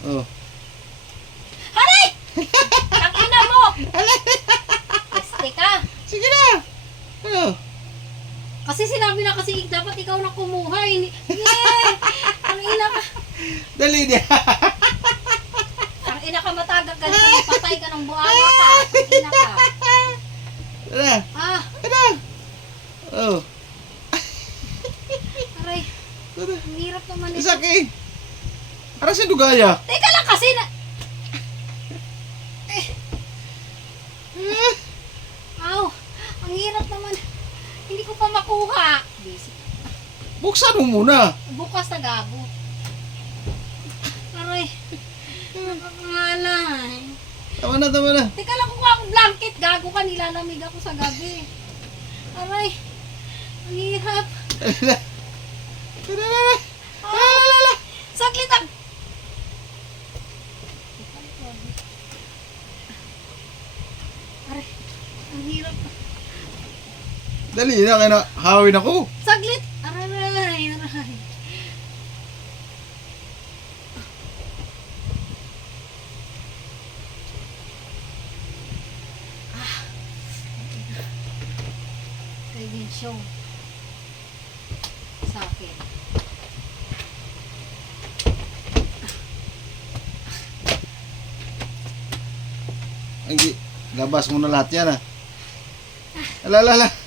Oh. Haray! Ang ina mo! Peste ka. Sige na. Ano? Kasi sinabi na kasi dapat ikaw na kumuha. Yeah! Ang ina ka. Dali niya. Ang ina ka matagag ka. Patay ka ng buhaya ka. Ang ina ka. Ano? Ah, Ano? Oh. aray. Ano? Ang hirap naman ito. Isaki. Ara sa dugaya. Teka lang kasi na... Aw, ang hirap naman. Hindi ko pa makuha. Basic. Buksan mo muna. Bukas na gago. Aray. Nakakangalay. Tama na, tama na. Teka lang, kukuha akong blanket. Gago ka, nilalamig ako sa gabi. Aray. Ang hirap. Ah, saglit ang... Aray. Ang hirap. Dali na, kaya na hawin ako. Saglit. Aray, aray, aray. Show sa akin. Labas mo na lahat yan, ha. Ala.